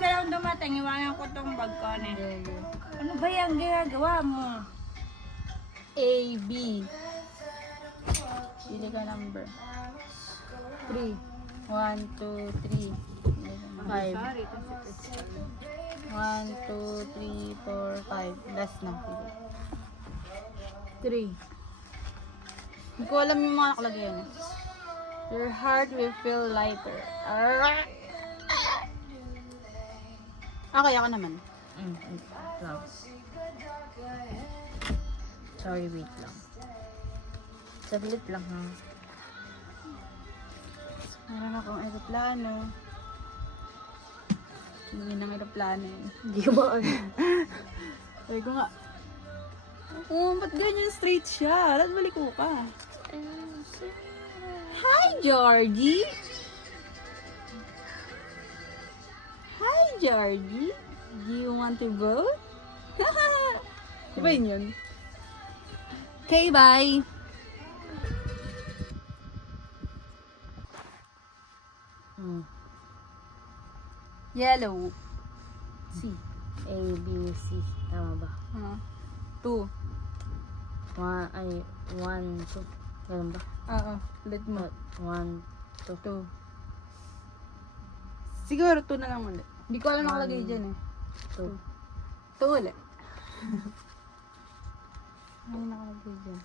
siya lang dumating, iwanan ko tong bag ko na. Ano ba yung ginagawa mo? A, B. Pili ka number. 3. 1, 2, 3. 5. Sorry, 1, 2, 3, 4, 5. Last na. 3. Hindi ko alam yung mga nakalagay yan. Your heart will feel lighter. Okay, ako naman. Lang. Sorry, wait lang. Saglit lang ha. Meron akong aeroplano. Hindi ng aeroplano yun. Hindi ko ba ano? Sabi ko nga, oh, ba't ganyan straight siya? Ba't maliko ka? Hi, Georgie! Hi, Georgie! Do you want to vote? Diba yun? Okay, bye! Yellow. C. A, B, C. Tama ba? 2. 1, 2. Ganun ba? Oo, ulit mo. 1, 2. 2. Siguro 2 na lang ulit. Hindi ko alam nakalagay dyan eh. 2. 2 ulit. Ano nakalagay dyan?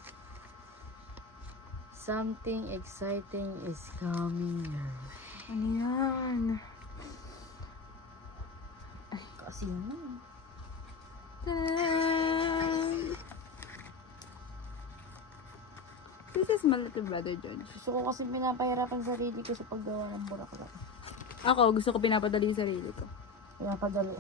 Something exciting is coming. Ano yan? Kasi naman. This is my little brother, George. Gusto ko kasi pinapahirapan sarili ko sa paggawa ng bulaklak. Ako, gusto ko pinapadali yung sarili ko. Pinapadali.